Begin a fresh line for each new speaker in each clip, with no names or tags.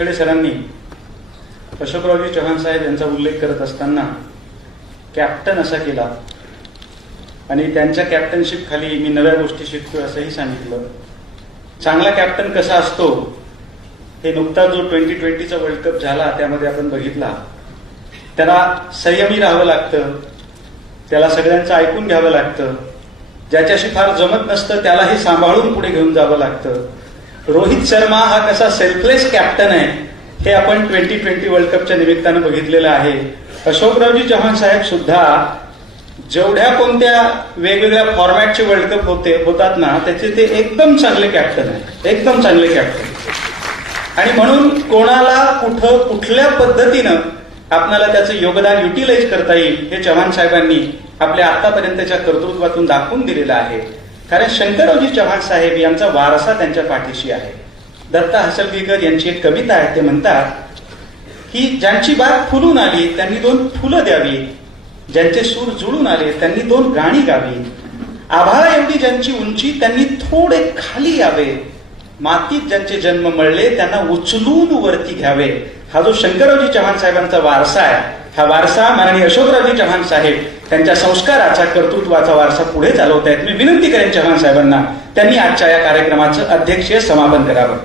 Doctor सरांनी अशोकरावजी चव्हाण साहेब यांचा उल्लेख करत असताना कॅप्टन असा केला. आणि त्यांच्या कॅप्टनशिप खाली मी नव्या गोष्टी शिकतोय असंही सांगितलं. चांगला कॅप्टन कसा असतो? हे नुकता जो ट्वेंटी ट्वेंटीचा वर्ल्ड कप झाला त्यामध्ये आपण बघितला. त्याला संयमी राहावं लागतं. त्याला सगळ्यांचं ऐकून घ्यावं लागतं. ज्याच्याशी फार जमत नसतं त्यालाही सांभाळून पुढे घेऊन जावं लागतं. रोहित शर्मा हा कसा सेल्फलेस कॅप्टन आहे हे आपण ट्वेंटी ट्वेंटी वर्ल्ड कपच्या निमित्तानं बघितलेलं आहे. अशोकरावजी चव्हाण साहेब सुद्धा जेवढ्या कोणत्या वेगवेगळ्या फॉर्मॅटचे वर्ल्ड कप होते होतात ना त्याचे ते एकदम चांगले कॅप्टन आहेत. एकदम चांगले कॅप्टन आणि म्हणून कोणाला कुठं कुठल्या पद्धतीनं आपल्याला त्याचं योगदान युटिलाइज करता येईल हे चव्हाण साहेबांनी आपल्या आतापर्यंतच्या कर्तृत्वातून दाखवून दिलेलं आहे. कारण शंकररावजी चव्हाण साहेब यांचा वारसा त्यांच्या पाठीशी आहे. दत्ता हसलगीकर यांची एक कविता आहे ते म्हणतात की ज्यांची बाग फुलून आली त्यांनी दोन फुलं द्यावी. ज्यांचे सूर जुळून आले त्यांनी दोन गाणी गावी. आभाळा एवढी ज्यांची उंची त्यांनी थोडे खाली यावे. मातीत ज्यांचे जन्म मळले त्यांना उचलून वरती घ्यावे. हा जो शंकररावजी चव्हाण साहेबांचा वारसा आहे हा वारसा माननीय अशोकरावजी चव्हाण साहेब त्यांच्या संस्काराचा कर्तृत्वाचा वारसा पुढे चालवतायत. मी विनंती करेन चव्हाण साहेबांना त्यांनी आजच्या या कार्यक्रमाचं अध्यक्षीय समापन करावं.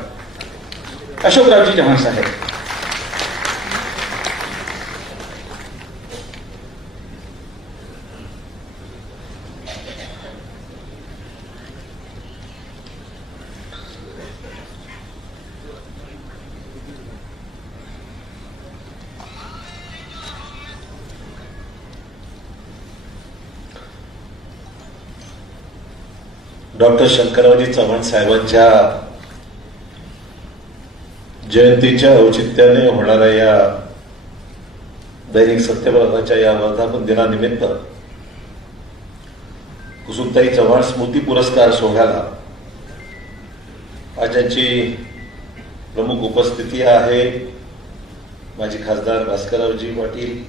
अशोकरावजी चव्हाण साहेब.
डॉक्टर शंकररावजी चव्हाण साहेबांच्या जयंतीच्या औचित्याने होणाऱ्या या दैनिक सत्यप्रभाच्या या वर्धापन दिनानिमित्त कुसुमताई चव्हाण स्मृती पुरस्कार सोहळ्याला आज प्रमुख उपस्थिती आहे. माजी खासदार भास्कररावजी पाटील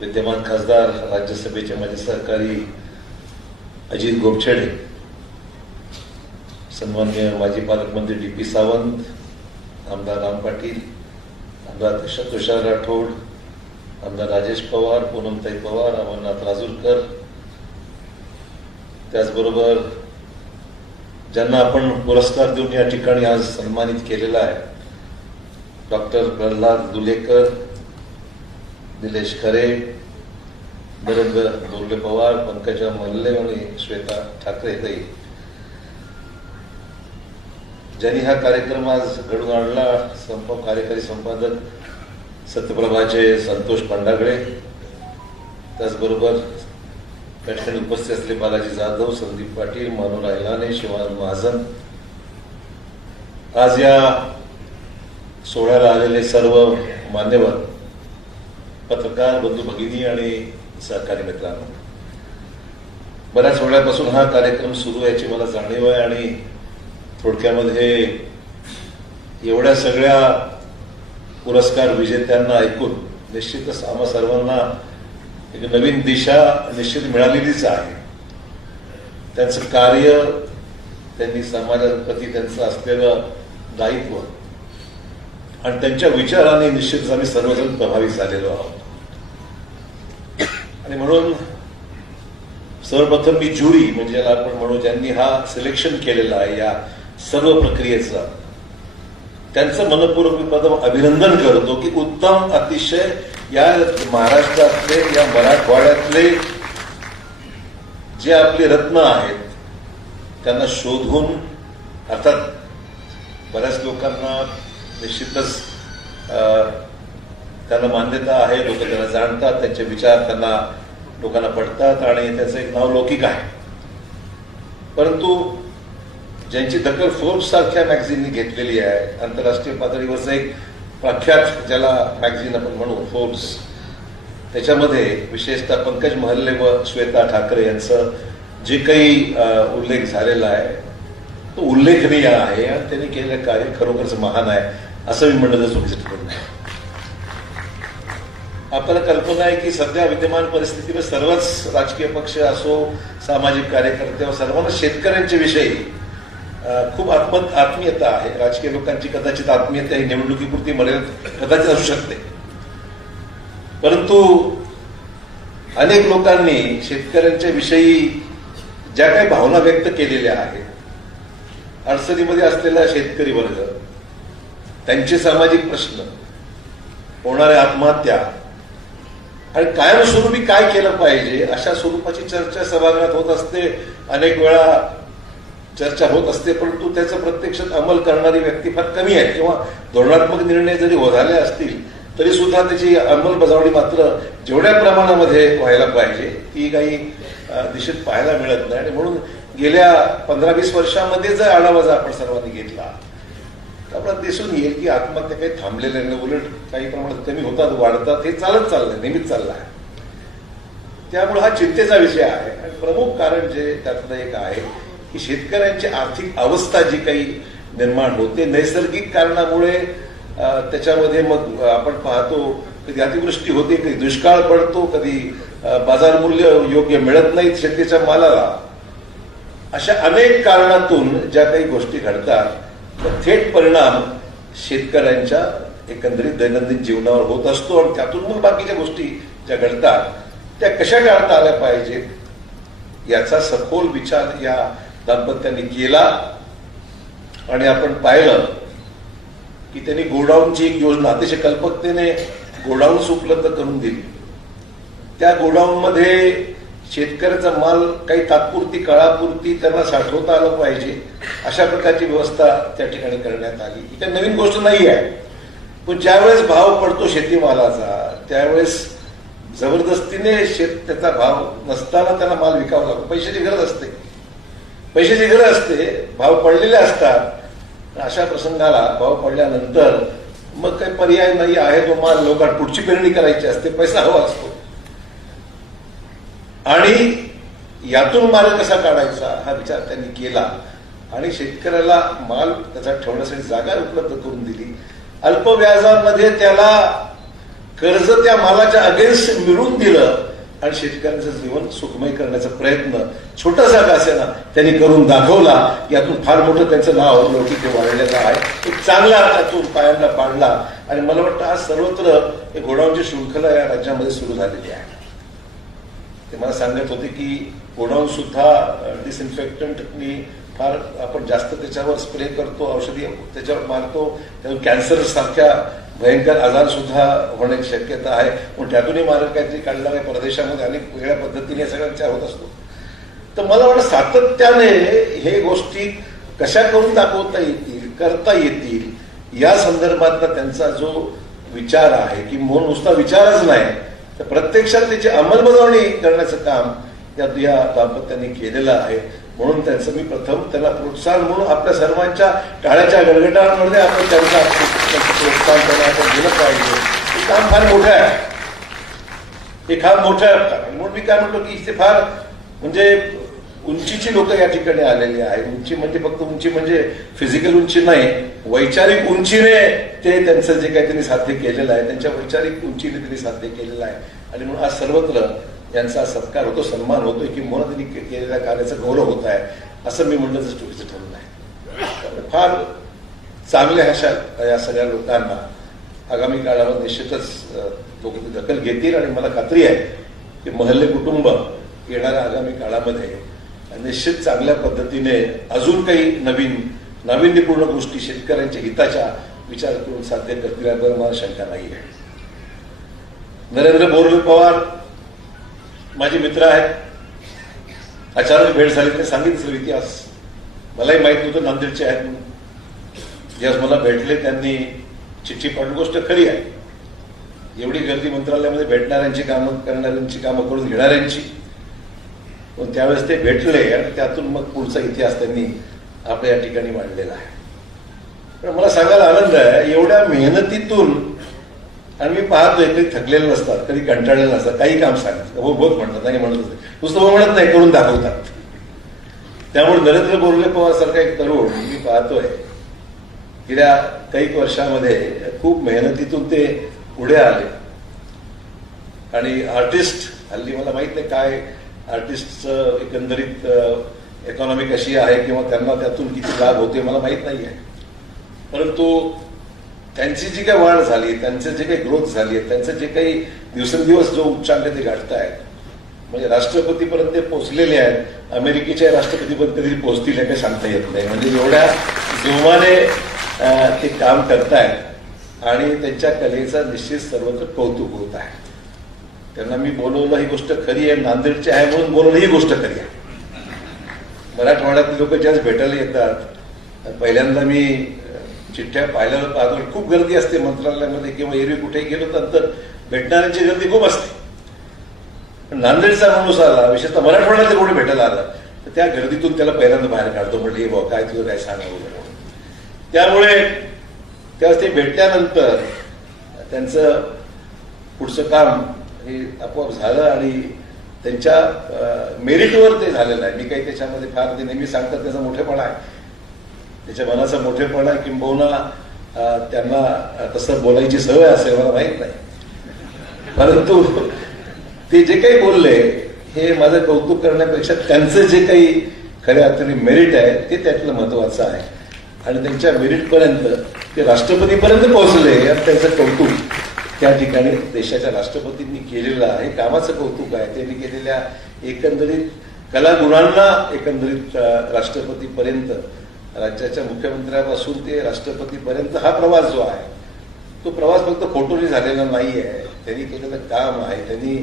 विद्यमान खासदार राज्यसभेचे माझे सहकारी अजित गोपछेडे सन्मान्य माजी पालकमंत्री डी पी सावंत आमदार राम पाटील आमदार तुषार राठोड आमदार राजेश पवार पूनमताई पवार अमरनाथ राजूरकर. त्याचबरोबर ज्यांना आपण पुरस्कार देऊन या ठिकाणी आज सन्मानित केलेला आहे डॉक्टर प्रल्हाद दुलेकर निलेश खरे नरेंद्र बोर्ले पवार पंकजा मल्ले आणि श्वेता ठाकरे ताई ज्यांनी हा कार्यक्रम आज घडून आणला संप कार्यकारी संपादक सत्यप्रभाचे संतोष पांडागळे त्याचबरोबर त्या ठिकाणी उपस्थित असलेले बालाजी जाधव संदीप पाटील मनोरा इलाने शिवान महाजन. आज या सोहळ्याला आलेले सर्व मान्यवर पत्रकार बंधू भगिनी आणि सहकारी मित्रांनो. बऱ्याच वेळापासून हा कार्यक्रम सुरू याची मला जाणीव आहे आणि थोडक्यामध्ये एवढ्या सगळ्या पुरस्कार विजेत्यांना ऐकून निश्चितच आम्हा सर्वांना एक नवीन दिशा निश्चित मिळालेलीच आहे. त्यांचं कार्य त्यांनी समाजाप्रती त्यांचं असलेलं दायित्व आणि त्यांच्या विचाराने निश्चितच आम्ही सर्वजण प्रभावित झालेलो आहोत. आणि म्हणून सर्वप्रथम मी ज्युरी म्हणजे ज्याला आपण म्हणू ज्यांनी हा सिलेक्शन केलेला आहे या सर्व प्रक्रियेचा. त्यांचं मनपूर्वक मी प्रथम अभिनंदन करतो की उत्तम अतिशय या महाराष्ट्रातले या मराठवाड्यातले जे आपले रत्न आहेत त्यांना शोधून अर्थात बऱ्याच लोकांना निश्चितच त्यांना मान्यता आहे लोक त्यांना जाणतात त्यांचे विचार त्यांना लोकांना पडतात आणि त्याचं एक नाव लौकिक आहे. परंतु ज्यांची दखल फोर्ब्स सारख्या मॅगझिननी घेतलेली आहे. आंतरराष्ट्रीय पातळीवरचं एक प्रख्यात ज्याला मॅगझिन आपण म्हणू फोर्ब्स त्याच्यामध्ये विशेषतः पंकज महल्ले व श्वेता ठाकरे यांचं जे काही उल्लेख झालेला आहे तो उल्लेखनीय आहे आणि त्यांनी केलेलं कार्य खरोखरच महान आहे असं मी म्हणणं चुकीचं ठरलं आपल्याला कल्पना आहे की सध्या विद्यमान परिस्थितीवर सर्वच राजकीय पक्ष असो सामाजिक कार्यकर्ते व सर्वांना शेतकऱ्यांच्या विषयी खूप आत्म आत्मीयता आहे. राजकीय लोकांची कदाचित आत्मीयता ही निवडणुकीपुरती मर्यादित कदाचित असू शकते. परंतु अनेक लोकांनी शेतकऱ्यांच्या विषयी ज्या काही भावना व्यक्त केलेल्या आहेत अडचणीमध्ये असलेला शेतकरी वर्ग त्यांचे सामाजिक प्रश्न होणाऱ्या आत्महत्या आणि कायमस्वरूपी काय केलं पाहिजे अशा स्वरूपाची चर्चा सभागृहात होत असते. अनेक वेळा चर्चा होत असते परंतु त्याचं प्रत्यक्षात अंमल करणारी व्यक्ती फार कमी आहे किंवा धोरणात्मक निर्णय जरी हो झाले असतील तरी सुद्धा त्याची अंमलबजावणी मात्र जेवढ्या प्रमाणामध्ये व्हायला पाहिजे ती काही दिशेत पाहायला मिळत नाही. आणि म्हणून गेल्या पंधरा वीस वर्षामध्ये जर आढावा जर आपण सर्वांनी घेतला तर आपल्याला दिसून येईल की आत्महत्या काही थांबलेल्या नाही उलट काही प्रमाणात कमी होतात वाढतात हे चालत चाललंय नेहमीच चाललं आहे. त्यामुळे हा चिंतेचा विषय आहे. आणि प्रमुख कारण जे त्यातलं एक आहे की शेतकऱ्यांची आर्थिक अवस्था जी काही निर्माण होते नैसर्गिक कारणामुळे त्याच्यामध्ये मग आपण पाहतो कधी अतिवृष्टी होते कधी दुष्काळ पडतो कधी बाजारमूल्य बाजार मूल्य योग्य मिळत नाहीत शेतीच्या मालाला. अशा अनेक कारणातून ज्या काही गोष्टी घडतात तर थेट परिणाम शेतकऱ्यांच्या एकंदरीत दैनंदिन जीवनावर होत असतो आणि त्यातून मग बाकीच्या गोष्टी ज्या घडतात त्या कशा टाळता आल्या पाहिजेत? याचा सखोल विचार या दाम्पत्याने केला आणि आपण पाहिलं की त्यांनी गोडाऊनची एक योजना अतिशय कल्पकतेने गोडाऊन्स उपलब्ध करून दिली. त्या गोडाऊनमध्ये शेतकऱ्याचा माल काही तात्पुरती काळापुरती त्यांना साठवता आलं पाहिजे अशा प्रकारची व्यवस्था त्या ठिकाणी करण्यात आली. ही काही नवीन गोष्ट नाही आहे. पण ज्यावेळेस भाव पडतो शेतीमालाचा त्यावेळेस जबरदस्तीने शेत त्याचा भाव नसताना त्यांना माल विकावा लागतो. पैशाची गरज असते. पैशाची गरज असते भाव पडलेले असतात. अशा प्रसंगाला भाव पडल्यानंतर मग काही पर्याय नाही आहे तो माल लोकांना पुढची पेरणी करायची असते पैसा हवा असतो. आणि यातून माल कसा काढायचा हा विचार त्यांनी केला. आणि शेतकऱ्याला माल त्याचा ठेवण्यासाठी जागा उपलब्ध करून दिली. अल्प व्याजामध्ये त्याला कर्ज त्या मालाच्या अगेन्स्ट मिळून दिलं. आणि शेतकऱ्यांचं जीवन सुखमय करण्याचा प्रयत्न छोटासा का असेना त्यांनी करून दाखवला. यातून फार मोठं त्यांचं नाव लौकिक हे वाढलेलं आहे. एक चांगला त्यातून पायांना पाडला. आणि मला वाटतं आज सर्वत्र हे शृंखला या राज्यामध्ये सुरू झालेली आहे. ते मला सांगत होते की गोडाऊन सुद्धा डिसइन्फेक्टंटनी फार आपण जास्त त्याच्यावर स्प्रे करतो औषधी त्याच्यावर मारतो. त्यातून कॅन्सर सारख्या भयंकर आजार सुद्धा होण्याची शक्यता आहे. पण त्यातूनही मार्ग काहीतरी काढला नाही. परदेशामध्ये अनेक वेगळ्या पद्धतीने हे सगळा विचार होत असतो. तर मला वाटतं सातत्याने हे गोष्टी कशा करून दाखवता येतील करता येतील या संदर्भातला त्यांचा जो विचार आहे की म्हणून नुसता विचारच नाही तर प्रत्यक्षात त्याची अंमलबजावणी करण्याचं काम या दुया दाम्पत्यांनी केलेलं आहे. म्हणून त्यांचं मी प्रथम त्यांना प्रोत्साहन म्हणून आपल्या सर्वांच्या टाळ्याच्या गडगडांमध्ये आपण त्यांचा प्रोत्साहन त्यांना आपण दिलं पाहिजे. हे काम फार मोठं आहे. हे फार मोठं आहे. म्हणून मी काय म्हणतो की इथे फार म्हणजे उंचीची लोक या ठिकाणी आलेली आहे उंची म्हणजे फक्त उंची म्हणजे फिजिकल उंची नाही. वैचारिक उंचीने ते त्यांचं जे काही त्यांनी साध्य केलेलं आहे त्यांच्या वैचारिक उंचीने त्यांनी साध्य केलेलं आहे. आणि म्हणून आज सर्वत्र यांचा सत्कार होतो सन्मान होतोय की म्हणून त्यांनी केलेल्या कार्याचा गौरव होत आहे असं मी म्हणलं तर चुकीचं ठरलं आहे फार चांगल्या अशा या सगळ्या लोकांना आगामी काळावर निश्चितच लोक दखल घेतील आणि मला खात्री आहे की महल्ले कुटुंब येणाऱ्या आगामी काळामध्ये निश्चित चांगल्या पद्धतीने अजून काही नवीन नाविन्यपूर्ण गोष्टी शेतकऱ्यांच्या हिताच्या विचार करून साध्य करतील याबद्दल मला शंका नाही आहे नरेंद्र बोरले पवार माझे मित्र आहेत. अचानक भेट झाली ते सांगितलं इतिहास. मलाही माहीत नव्हतं नांदेडचे आहेत म्हणून. इतिहास मला भेटले त्यांनी चिठ्ठी पाठवून गोष्ट खरी आहे. एवढी गर्दी मंत्रालयामध्ये भेटणाऱ्यांची कामं करणाऱ्यांची कामं करून घेणाऱ्यांची. पण त्यावेळेस ते भेटले आणि त्यातून मग पुढचा इतिहास त्यांनी आपल्या या ठिकाणी मांडलेला आहे. पण मला सांगायला आनंद आहे एवढ्या मेहनतीतून आणि मी पाहतोय कधी थकलेले नसतात कधी कंटाळलेले नसतात काही काम सांगतात हो बहुत म्हणतात नाही म्हणत नाही नुसतं हो म्हणत नाही करून दाखवतात. त्यामुळे नरेंद्र बोरले पवार सारखा एक तरुण मी पाहतोय. गेल्या काही वर्षामध्ये खूप मेहनतीतून ते पुढे आले. आणि आर्टिस्ट हल्ली मला माहीत नाही काय आर्टिस्टचं एकंदरीत इकॉनॉमी कशी आहे किंवा त्यांना त्यातून किती लाभ होते मला माहीत नाही आहे परंतु त्यांची जी काही वाढ झाली त्यांचं जे काही ग्रोथ झाली आहे त्यांचं जे काही दिवसेंदिवस जो उच्चांक ते गाठत आहेत म्हणजे राष्ट्रपतीपर्यंत ते पोहोचलेले आहेत अमेरिकेच्या राष्ट्रपतीपर्यंत कधी पोहोचतील हे काही सांगता येत नाही. म्हणजे एवढ्या जोमाने ते काम करतायत आणि त्यांच्या कलेचा निश्चित सर्वत्र कौतुक होत आहे. त्यांना मी बोलवलं ही गोष्ट खरी आहे नांदेडची आहे म्हणून बोलवलं ही गोष्ट खरी आहे. मराठवाड्यातले लोक ज्याच भेटायला येतात पहिल्यांदा मी चिठ्ठ्या पाहिल्यावर पाहतो खूप गर्दी असते मंत्रालयामध्ये किंवा एरवी कुठेही गेलो तर भेटणाऱ्यांची गर्दी खूप असते. पण नांदेडचा माणूस आला विशेषतः मराठवाड्यात कोणी भेटायला आला तर त्या गर्दीतून त्याला पहिल्यांदा बाहेर काढतो म्हटलं हे भाऊ काय तुझं काय सांगावं वगैरे. म्हणून. त्यामुळे त्यावेळेस ते भेटल्यानंतर त्यांचं पुढचं काम हे आपोआप झालं आणि त्यांच्या मेरिटवर ते झालेलं आहे. मी काही त्याच्यामध्ये फार ते नेहमी सांगतात त्याचा मोठेपणा आहे. त्याच्या मनाचा मोठेपणा किंबहुना त्यांना तसं बोलायची सवय असेल मला माहीत नाही. परंतु ते जे काही बोलले हे माझं कौतुक करण्यापेक्षा त्यांचं जे काही खऱ्या अर्थाने मेरिट आहे ते त्यातलं महत्वाचं आहे. आणि त्यांच्या मेरिटपर्यंत ते राष्ट्रपतीपर्यंत पोहोचले आणि त्यांचं कौतुक. त्या ठिकाणी देशाच्या राष्ट्रपतींनी केलेलं आहे कामाचं कौतुक आहे. त्यांनी केलेल्या एकंदरीत कलागुणांना एकंदरीत राष्ट्रपतीपर्यंत राज्याच्या मुख्यमंत्र्यापासून ते राष्ट्रपतीपर्यंत हा प्रवास जो आहे तो प्रवास फक्त फोटोनी झालेला नाही आहे त्यांनी केलेलं काम आहे. त्यांनी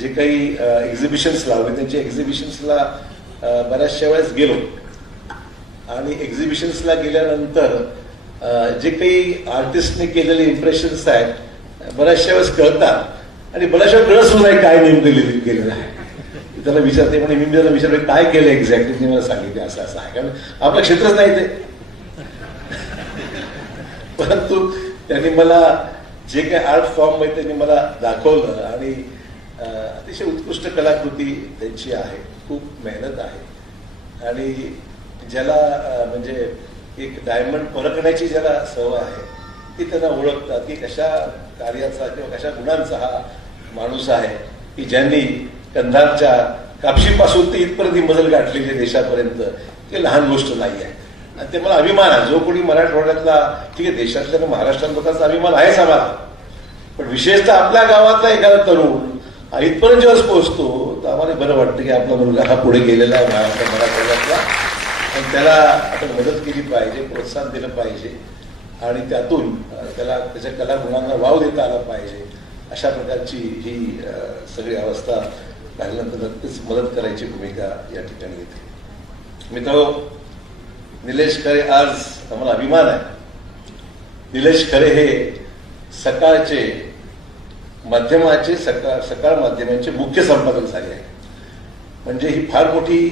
जे काही एक्झिबिशन्स लावले त्यांच्या एक्झिबिशन्सला बऱ्याचशा वेळेस गेलो. आणि एक्झिबिशन्सला गेल्यानंतर जे काही आर्टिस्टने केलेले इम्प्रेशन्स आहेत बऱ्याचशा वेळेस कळतात. आणि बऱ्याचशा वेळेस सुद्धा काय नेमकं लिहिलं गेलेलं आहे. त्याला विचारते म्हणे मी त्याला विचारलं काय केलं एक्झॅक्टली मी मला सांगितले असं असं आहे. कारण आपलं क्षेत्रच नाही ते. परंतु त्यांनी मला जे काही आर्ट फॉर्म आहे त्यांनी मला दाखवलं आणि अतिशय उत्कृष्ट कलाकृती त्यांची आहे. खूप मेहनत आहे. आणि ज्याला म्हणजे एक डायमंड परखण्याची ज्याला सवय आहे ती त्यांना ओळखतात की कशा कार्याचा किंवा कशा गुणांचा हा माणूस आहे की ज्यांनी कंधारच्या कापशीपासून ते इथपर्यंत ही मजल गाठलेली आहे देशापर्यंत. हे लहान गोष्ट नाही आहे. आणि ते मला अभिमान आहे. जो कोणी मराठवाड्यातला ठीक आहे देशातल्या महाराष्ट्रात लोकांचा अभिमान आहेच आम्हाला. पण विशेषतः आपल्या गावातला एखादा तरुण हा इथपर्यंत जेव्हा पोहोचतो तर आम्हाला बरं वाटतं की आपला मुलगा हा पुढे गेलेला आहे महाराष्ट्र मराठवाड्यातला पण त्याला आपण मदत केली पाहिजे प्रोत्साहन दिलं पाहिजे. आणि त्यातून त्याला त्याच्या कलागुणांना वाव देता आला पाहिजे. अशा प्रकारची ही सगळी अवस्था पाहिल्यानंतर नक्कीच मदत करायची भूमिका या ठिकाणी येते मित्र निलेश खरे आज आम्हाला अभिमान आहे. निलेश खरे हे सकाळचे माध्यमाचे सकाळ सकाळ माध्यमांचे मुख्य संपादक झाले आहे म्हणजे ही फार मोठी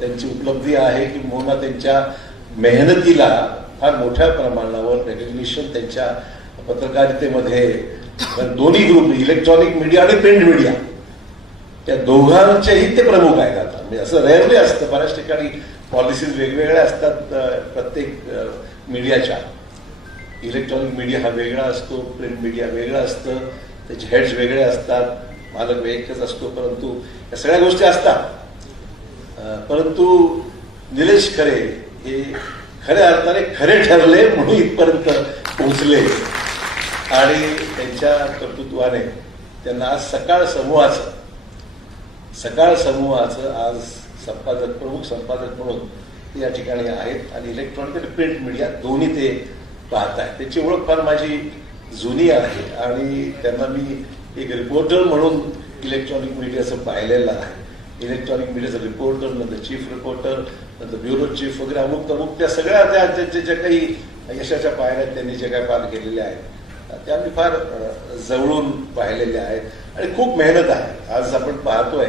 त्यांची उपलब्धी आहे की मोना त्यांच्या मेहनतीला फार मोठ्या प्रमाणावर रेकग्निशन त्यांच्या पत्रकारितेमध्ये दोन्ही ग्रुप इलेक्ट्रॉनिक मीडिया आणि प्रिंट मीडिया त्या दोघांचेही ते प्रमुख आहेत आता. म्हणजे असं रेअरली असतं. बऱ्याच ठिकाणी पॉलिसीज वेगवेगळ्या असतात प्रत्येक मीडियाच्या इलेक्ट्रॉनिक मीडिया हा वेगळा असतो प्रिंट मीडिया वेगळा असतं त्याचे हेड्स वेगळे असतात मालक एकच असतो परंतु या सगळ्या गोष्टी असतात. परंतु निलेश खरे हे खऱ्या अर्थाने खरे ठरले म्हणून इथपर्यंत पोहोचले. आणि त्यांच्या कर्तृत्वाने त्यांना आज सकाळ समूहाचं सकाळ समूहाचं आज संपादक प्रमुख संपादक म्हणून ते या ठिकाणी आहेत आणि इलेक्ट्रॉनिक आणि प्रिंट मीडिया दोन्ही ते पाहत आहेत त्याची ओळख फार माझी जुनी आहे आणि त्यांना मी एक रिपोर्टर म्हणून इलेक्ट्रॉनिक मीडियाचं पाहिलेलं आहे. इलेक्ट्रॉनिक मीडियाचं रिपोर्टर नंतर चीफ रिपोर्टर नंतर ब्युरो चीफ वगैरे अमुक अमुक त्या सगळ्या त्या त्यांच्या ज्या काही यशाच्या पायऱ्या त्यांनी जे काही पार केलेल्या आहेत त्या मी फार जवळून पाहिलेल्या आहेत. आणि खूप मेहनत आहे. आज आपण पाहतोय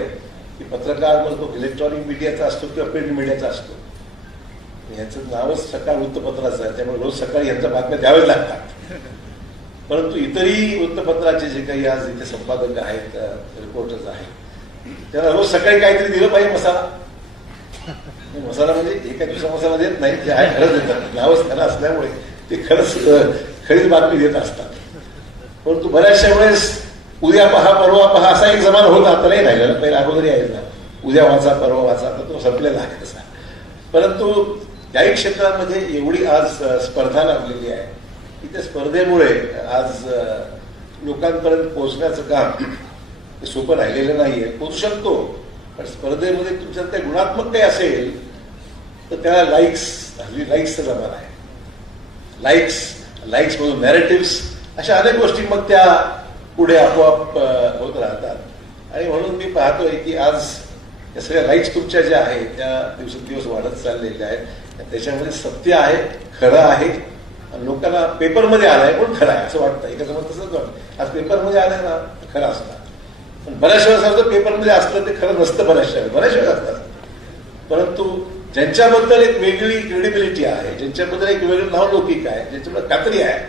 की पत्रकार मग तो इलेक्ट्रॉनिक मीडियाचा असतो किंवा प्रिंट मीडियाचा असतो. याचं नावच सकाळ वृत्तपत्राचं आहे. त्यामुळे रोज सकाळी यांच्या बातम्या द्याव्याच लागतात. परंतु इतरही वृत्तपत्राचे जे काही आज इथे संपादक आहेत रिपोर्टर्स आहेत त्यांना रोज सकाळी काहीतरी दिलं पाहिजे मसाला. मसाला म्हणजे एका दिवसा मसाला देत नाही ते आहे खरंच देतात. नावच खरं असल्यामुळे ते खरंच खरीच बातमी देत असतात. परंतु बऱ्याचशा वेळेस उद्या पहा परवा पहा असा एक जमाना होता आता नाही राहिलेला पहिला अगोदर यायचा. उद्या वाचा परवा वाचा आता तो संपलेला आहे तसा. परंतु याही क्षेत्रामध्ये एवढी आज स्पर्धा लागलेली आहे. की त्या स्पर्धेमुळे आज लोकांपर्यंत पोहोचण्याचं काम सोपं राहिलेलं नाहीये. पोहोचू शकतो पण स्पर्धेमध्ये तुमच्यात काही गुणात्मक काही असेल तर त्याला लाईक्स हल्ली लाईक्सचा जमाना आहे. लाईक्स लाईक्स मधून नॅरेटिव्स अशा अनेक गोष्टी मग त्या पुढे आपोआप होत राहतात. आणि म्हणून मी पाहतोय की आज या सगळ्या लाईक्स तुमच्या ज्या आहेत त्या दिवसेंदिवस वाढत चाललेल्या आहेत. त्याच्यामध्ये सत्य आहे खरं आहे. लोकांना पेपरमध्ये आलाय पण खरं आहे असं वाटतं. एका मत तसंच वाटतं. आज पेपरमध्ये आलंय ना खरं असतं. पण बऱ्याच वेळेस असं पेपरमध्ये असतं ते खरं नसतं बऱ्याचशा वेळेस. बऱ्याच वेळेस असतात परंतु ज्यांच्याबद्दल एक वेगळी क्रेडिबिलिटी आहे ज्यांच्याबद्दल एक वेगळं नावलौकिक आहे ज्यांच्याबद्दल खात्री आहे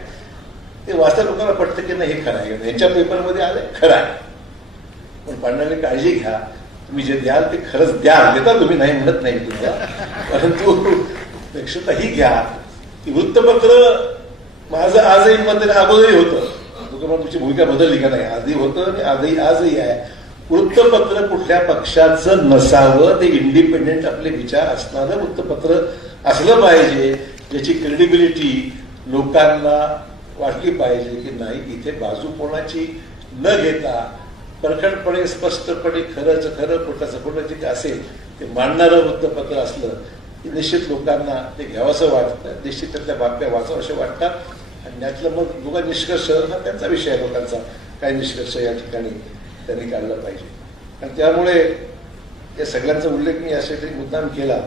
ते वाचता लोकांना पटतं की नाही हे खरं आहे. यांच्या पेपरमध्ये आलं खरं आहे. पण पांडवांनी काळजी घ्या. तुम्ही जे द्याल ते खरंच द्याल. देता तुम्ही नाही म्हणत नाही तुम्हाला परंतु दक्षता ही घ्या. की वृत्तपत्र माझं आजही मत अगोदरही होतं. तुमची तुमची भूमिका बदलली का नाही? आजही होतं आणि आजही आजही आहे. वृत्तपत्र कुठल्या पक्षाचं नसावं ते इंडिपेंडेंट आपले विचार असणारं वृत्तपत्र असलं पाहिजे ज्याची क्रेडिबिलिटी लोकांना वाटली पाहिजे की नाही इथे बाजू कोणाची न घेता परखडपणे स्पष्टपणे खरंच खरं खोटाचं खोटं जे काय असेल ते मांडणारं वृत्तपत्र असलं की निश्चित लोकांना ते घ्यावंसं वाटतं निश्चित त्यातल्या बातम्या वाचावशा वाटतात आणि त्यातलं मग लोक निष्कर्ष हा त्यांचा विषय आहे लोकांचा काय निष्कर्ष या ठिकाणी त्यांनी काढला पाहिजे. आणि त्यामुळे या सगळ्यांचा उल्लेख मी अशा मुद्दाम केला.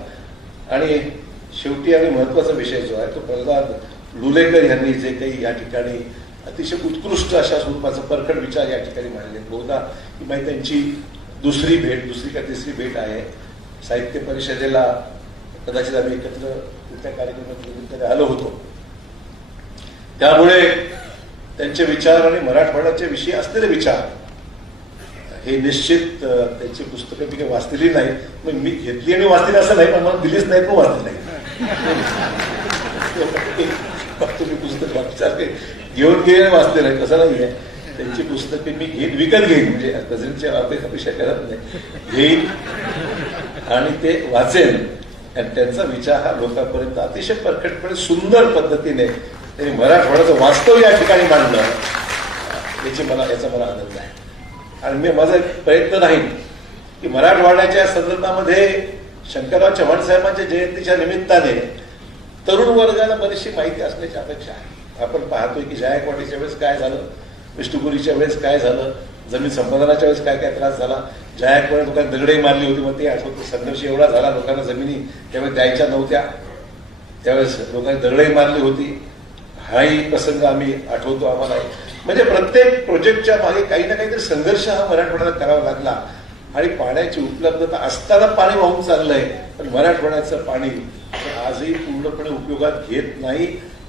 आणि शेवटी आणि महत्त्वाचा विषय जो आहे तो प्रल्हाद लुलेकर यांनी जे काही या ठिकाणी अतिशय उत्कृष्ट अशा स्वरूपाचा परखड विचार या ठिकाणी मांडले. बहुधा ही माहिती त्यांची दुसरी भेट दुसरी का तिसरी भेट आहे. साहित्य परिषदेला कदाचित आम्ही एकत्र त्या कार्यक्रमात आलो होतो. त्यामुळे त्यांचे विचार आणि मराठवाड्याच्या विषयी असलेले विचार हे निश्चित त्यांची पुस्तकं मी काही वाचलेली नाही. मग मी घेतली आणि वाचलेली असं नाही पण मला दिलीच नाही पण वाचली नाही. बाकीची पुस्तक बाकीसारखे घेऊन घेऊन वाचलेलं आहे कसं नाही आहे. त्यांची पुस्तके मी घेईन विकत घेईन. म्हणजे गझलच्या अपेक्षा करत नाही. घेईन आणि ते वाचेन. आणि त्यांचा विचार हा लोकांपर्यंत अतिशय परखडपणे सुंदर पद्धतीने त्यांनी मराठवाड्याचं वास्तव या ठिकाणी मांडलं. याची मला याचा मला आनंद आहे. आणि मी माझा एक प्रयत्न नाही की मराठवाड्याच्या संदर्भामध्ये शंकरराव चव्हाण साहेबांच्या जयंतीच्या निमित्ताने तरुण वर्गाला बरीचशी माहिती असण्याची अपेक्षा आहे. आपण पाहतोय की जायकवाडीच्या वेळेस काय झालं? विष्णुपुरीच्या वेळेस काय झालं? जमीन संपादनाच्या वेळेस काय काय त्रास झाला? जायकवाडी लोकांनी दगडही मारली होती मग ते आठवतो. संघर्ष एवढा झाला लोकांना जमिनी त्यावेळेस द्यायच्या नव्हत्या. त्यावेळेस लोकांनी दगडही मारली होती. हाही प्रसंग आम्ही आठवतो आम्हाला म्हणजे प्रत्येक प्रोजेक्टच्या मागे काही ना काहीतरी संघर्ष हा मराठवाड्याला करावा लागला. आणि पाण्याची उपलब्धता असताना पाणी वाहून चाललंय. पण मराठवाड्याचं पाणी आजही पूर्णपणे उपयोगात घेत नाही.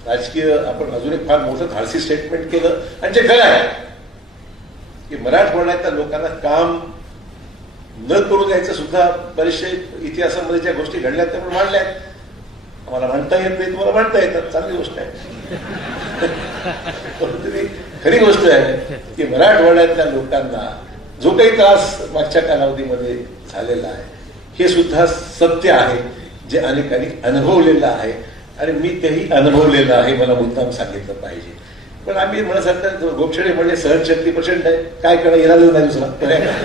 राजकीय आपण अजून एक फार मोठं धाडसी स्टेटमेंट केलं. आणि जे खरं आहे की मराठवाड्यातल्या लोकांना काम न करू द्यायचं सुद्धा बरेचसे इतिहासामध्ये ज्या गोष्टी घडल्या त्या पण मांडल्या आहेत आम्हाला म्हणता येत नाही तुम्हाला म्हणता येतात. चांगली गोष्ट आहे. परंतु खरी गोष्ट आहे की मराठवाड्यातल्या लोकांना जो काही त्रास मागच्या कालावधीमध्ये झालेला आहे हे सुद्धा सत्य आहे जे अनेकांनी अनुभवलेलं आहे. आणि मी तेही अनुभवलेलं आहे मला मुद्दाम सांगितलं पाहिजे. पण आम्ही म्हणण्यासारखं गोपछडे म्हणजे सहनशक्ती प्रचंड आहे. काय करणं येणारच नाही दुसरा. पर्याय नाही.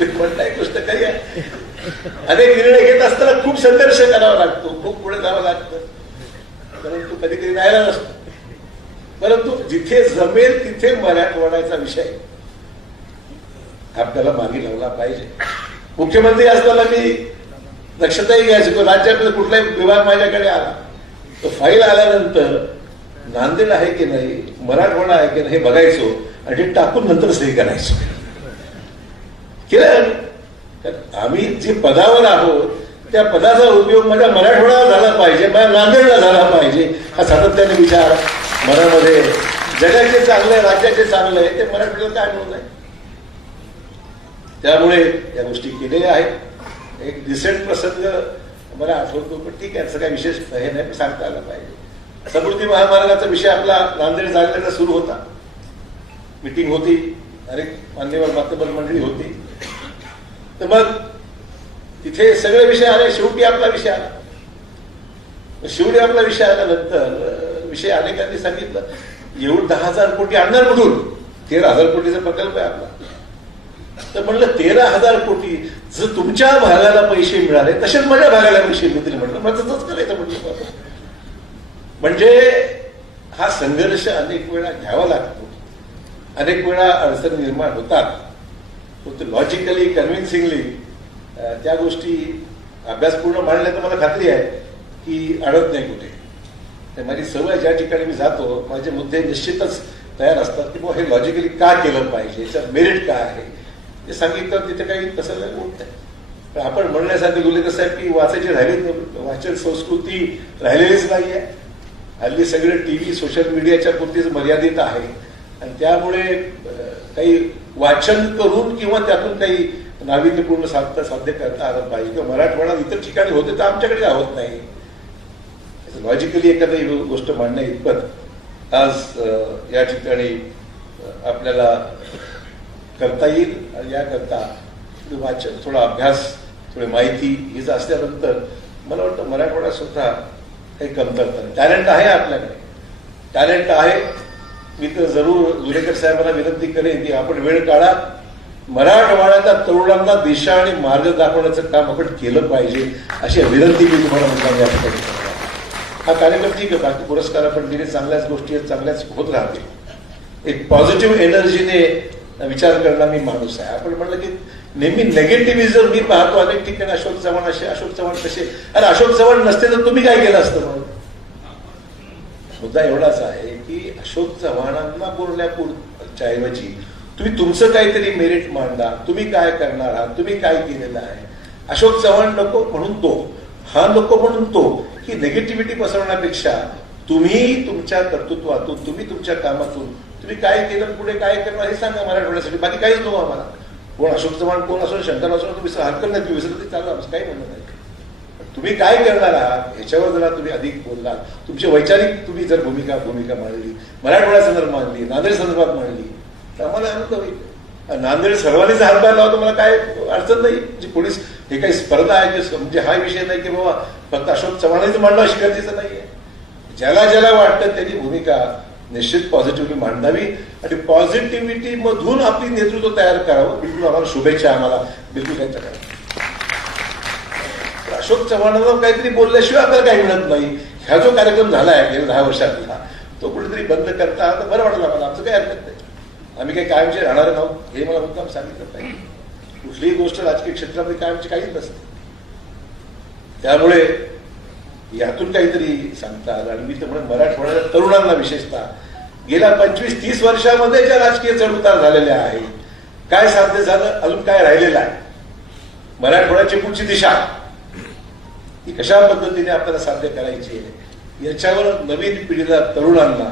ते एक गोष्ट काही आहे. अनेक निर्णय घेत असताना खूप संघर्ष करावा लागतो खूप पुढे जावं लागतं. परंतु कधी कधी राहायला नसतो. परंतु जिथे जमेल तिथे मराठवाड्याचा विषय. आपल्याला मागे लावला पाहिजे. मुख्यमंत्री असताना मी दक्षताही घ्यायचो. तो राज्यातला कुठलाही विभाग माझ्याकडे आला. तो फाईल आल्यानंतर नांदेड आहे की नाही मराठवाडा आहे की नाही हे बघायचो आणि टाकून नंतर सही करायचो. केलं आम्ही जे पदावर आहोत त्या पदाचा उपयोग माझ्या मराठवाड्याला झाला पाहिजे माझ्या नांदेडला झाला पाहिजे हा सातत्याने विचार मनामध्ये जगाचे चांगले राज्याचे चांगले आहे ते मराठीला काय मिळून आहे त्यामुळे या गोष्टी केलेल्या आहेत. एक रिसेंट प्रसंग मला आठवतो पण ठीक आहे असं काही विशेष हे नाही सांगता आलं पाहिजे. समृद्धी महामार्गाचा विषय आपला नांदेड जागल्याचा सुरू होता. मिटिंग होती अनेक मान्यवर माध्यम मंडळी होती. तर मग तिथे सगळे विषय आले शेवटी आपला विषय आला. शेवटी आपला विषय आल्यानंतर विषय अनेकांनी सांगितलं. एवढं दहा हजार कोटी आणणार म्हणून. तेरा हजार कोटीचा प्रकल्प आहे आपला. तर म्हणलं तेरा हजार कोटी जर तुमच्या भागाला पैसे मिळाले तसेच माझ्या भागाला पैसे मिळतील म्हटलं मला तसंच करायचं म्हटलं म्हणजे हा संघर्ष अनेक वेळा घ्यावा लागतो. अनेक वेळा अडचण निर्माण होतात. फक्त लॉजिकली कन्व्हिन्सिंगली त्या गोष्टी अभ्यासपूर्ण मांडल्या तर मला खात्री आहे की अडत नाही कुठे. आणि माझी सवय ज्या ठिकाणी मी जातो माझे मुद्दे निश्चितच तयार असतात की बुवा हे लॉजिकली का केलं पाहिजे याच्यात मेरिट काय आहे? ते सांगितलं तिथे काही तसं काही होत नाही. तर आपण म्हणण्यासाठी गुलेकर साहेब की वाचायची राहिली वाचन संस्कृती राहिलेलीच नाही आहे हल्ली सगळे टीव्ही सोशल मीडियाच्या पुरतीच मर्यादित आहे. आणि त्यामुळे काही वाचन करून किंवा त्यातून काही नाविन्यपूर्ण साध्य साध्य करता आलं पाहिजे. किंवा मराठवाडा इतर ठिकाणी होते तर आमच्याकडे होत नाही. लॉजिकली एखादी गोष्ट मांडण्या इतपत आज या ठिकाणी आपल्याला करता येईल आणि याकरता वाचन थोडा अभ्यास थोडी माहिती ही जर असल्यानंतर मला वाटतं मराठवाडा सुद्धा काही कमतरता नाही टॅलेंट आहे आपल्याकडे. टॅलेंट आहे. मी तर जरूर जुलेकर साहेबांना विनंती करेन की आपण वेळ काढा. मराठवाड्याच्या तरुणांना दिशा आणि मार्ग दाखवण्याचं काम आपण केलं पाहिजे अशी विनंती मी तुम्हाला मुद्दाम या ठिकाणी हा कार्यक्रम ठीक आहे बाकी पुरस्कार आपण दिले चांगल्याच गोष्टी चांगल्याच होत राहते एक पॉझिटिव्ह एनर्जीने विचार करणारा मी माणूस आहे. आपण म्हणलं की नेहमी नेगेटिव्हिजम मी पाहतो अनेक ठिकाणी अशोक चव्हाण असे अशोक चव्हाण कसे अरे अशोक चव्हाण नसते तर तुम्ही काय केलं असतं म्हणून मुद्दा एवढाच आहे की अशोक चव्हाणांना बोलण्याच्या ऐवजी तुम्ही तुमचं काहीतरी मेरिट मांडा तुम्ही काय करणार आहात तुम्ही काय केलेलं आहे? अशोक चव्हाण नको म्हणून तो. हा लोक म्हणतो तो ही निगेटिव्हिटी पसरवण्यापेक्षा तुम्ही तुमच्या कर्तृत्वातून तुम्ही तुमच्या कामातून तुम्ही काय केलं पुढे काय करणार हे सांगा मराठवाड्यासाठी बाकी काहीच नको आम्हाला. कोण अशोक चव्हाण कोण असो शंकर असो तुम्ही हरकत नाही तुम्ही विसरत तरी चालू आमचं काही म्हणणं नाही. तुम्ही काय करणार आहात याच्यावर जरा तुम्ही अधिक बोललात. तुमची वैचारिक तुम्ही जर भूमिका भूमिका मांडली मराठवाड्या संदर्भात मांडली नांदेड संदर्भात मांडली तर आम्हाला आनंद होईल. नांदेड सर्वांनीच हातभार लावा तुम्हाला काय अडचण नाही. जी पोलीस हे काही स्पर्धा आहे की म्हणजे हा विषय नाही की बाबा फक्त अशोक चव्हाणच मांडणं अशी गरजेचं नाहीये. ज्याला ज्याला वाटतं त्यांनी भूमिका निश्चित पॉझिटिव्हली मांडावी आणि पॉझिटिव्हिटी मधून आपली नेतृत्व तयार करावं. बिलकुल आम्हाला शुभेच्छा आम्हाला. बिलकुल काही तक्रार अशोक चव्हाणांना काहीतरी बोलल्याशिवाय आपल्याला काही मिळत नाही. ह्या जो कार्यक्रम झाला आहे गेल्या दहा वर्षातला तो कुठेतरी बंद करता तर बरं वाटलं मला आमचं काही हरकत नाही. आम्ही काही कायमचे राहणार आहोत हे मला मुद्दाम सांगितलं पाहिजे. कुठलीही गोष्ट राजकीय क्षेत्रामध्ये कायमची काहीच नसते. त्यामुळे यातून काहीतरी सांगता आलं. आणि मी तर म्हणून मराठवाड्याच्या तरुणांना विशेषतः गेल्या पंचवीस तीस वर्षामध्ये ज्या राजकीय चढउतार झालेल्या आहेत काय साध्य झालं अजून काय राहिलेलं आहे? मराठवाड्याची पुढची दिशा ही कशा पद्धतीने आपल्याला साध्य करायची आहे? याच्यावर नवीन पिढीला तरुणांना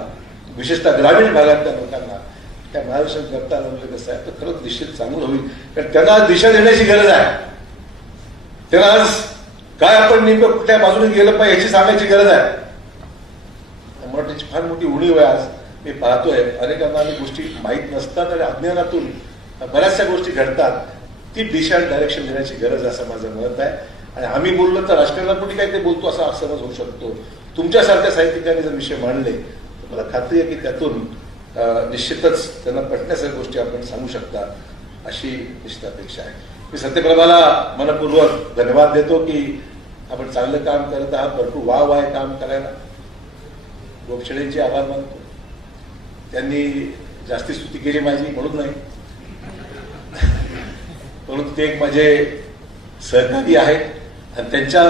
विशेषतः ग्रामीण भागातल्या लोकांना त्या मार्गदर्शन करता म्हणजे कसं आहे तर खरंच निश्चित चांगलं होईल. कारण त्यांना आज दिशा देण्याची गरज आहे. त्यांना आज काय आपण नेमकं कुठल्या बाजूने गेलं पाहिजे याची सांगायची गरज आहे. त्यामुळे त्याची फार मोठी उणीव आहे आज. मी पाहतोय अनेकांना अनेक गोष्टी माहीत नसतात आणि अज्ञानातून बऱ्याचशा गोष्टी घडतात. ती दिशा डायरेक्शन देण्याची गरज आहे असं माझं मत आहे. आणि आम्ही बोललो तर राजकारणापुढे काय ते बोलतो असा समज होऊ शकतो. तुमच्यासारख्या साहित्यिकांनी जर विषय मांडले तर मला खात्री आहे की त्यातून निश्चितच त्यांना पटण्यासारख्या गोष्टी आपण सांगू शकता अशी निश्चित अपेक्षा आहे. मी सत्यप्रभाला मनपूर्वक धन्यवाद देतो की आपण चांगलं काम करत आहात भरपूर वाव वाह आहे काम करायला. गोपछेडेंचे आभार मानतो. त्यांनी जास्ती स्तुती केली माझी म्हणून नाही. परंतु ते एक माझे सहकारी आहेत आणि त्यांच्या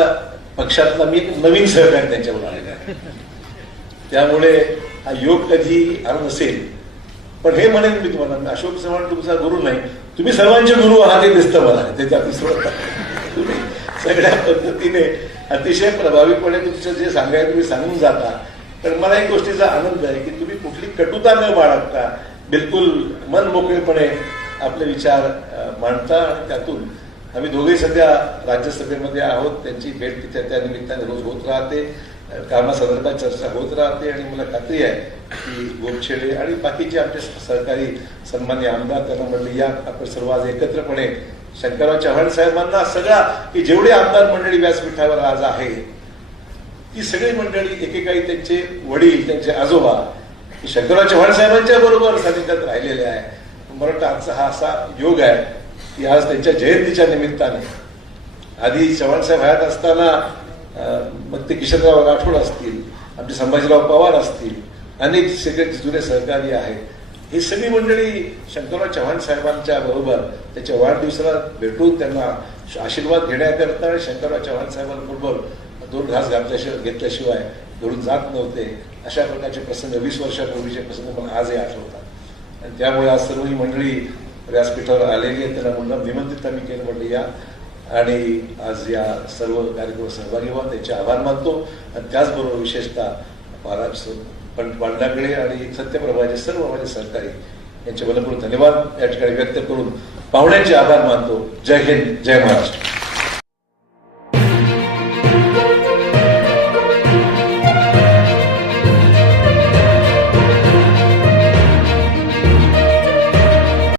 पक्षातला मी एक नवीन सहकारी त्यांच्यावर आलेला आहे. त्यामुळे हा योग कधी आला नसेल. पण हे म्हणेन मी तुम्हाला अशोक चव्हाण तुमचा गुरु नाही. तुम्ही सर्वांचे गुरु आहात हे दिसतं मला. ते त्यातून तुम्ही सगळ्या पद्धतीने अतिशय प्रभावीपणे तुमचं जे सांगाय तुम्ही सांगून जाता. तर मला एक गोष्टीचा आनंद आहे की तुम्ही कुठली कटुता न बाळगता बिलकुल मन मोकळेपणे आपले विचार मांडता आणि त्यातून आम्ही दोघे सध्या राज्यसभेमध्ये आहोत. त्यांची भेट तिथे त्या निमित्ताने रोज होत राहते. कामासंदर्भात चर्चा होत राहते आणि मला खात्री आहे की गोपछेडे आणि बाकीचे आमचे सहकारी सन्मान्य आमदार त्यांना म्हणले या आपण सर्व आज एकत्रपणे शंकरराव चव्हाण साहेबांना सगळा की जेवढे आमदार मंडळी व्यासपीठावर आज आहे ती सगळी मंडळी एकेकाळी त्यांचे वडील त्यांचे आजोबा शंकरराव चव्हाण साहेबांच्या बरोबर सानिध्यात राहिलेले आहे. मला वाटतं आजचा हा असा योग आहे की आज त्यांच्या जयंतीच्या निमित्ताने आधी चव्हाण साहेब हयात असताना मग ते किशनराव राठोड असतील आमचे संभाजीराव पवार असतील अनेक सगळे जुने सहकारी आहेत. ही सगळी मंडळी शंकरराव चव्हाण साहेबांच्या बरोबर त्याच्या वाढदिवसाला भेटून त्यांना आशीर्वाद घेण्याकरता शंकरराव चव्हाण साहेबांबरोबर दोन घास घातल्याशिवाय घेतल्याशिवाय घडून जात नव्हते. अशा प्रकारचे प्रसंग वीस वर्षापूर्वीचे प्रसंग मला आजही आठवतात. आणि त्यामुळे आज सर्व ही मंडळी व्यासपीठावर आलेली आहे त्यांना मुलांना निमंत्रित आम्ही केलं म्हणलं या आणि आज या सर्व कार्यक्रमात सहभागी व्हा त्यांचे आभार मानतो. आणि त्याचबरोबर विशेषतः महाराज पंडित आणि सत्यप्रभाचे सर्व माझे सहकारी यांचे मनपूर्वक धन्यवाद. या ठिकाणी व्यक्त करून पाहुण्यांचे आभार मानतो. जय हिंद जय महाराष्ट्र.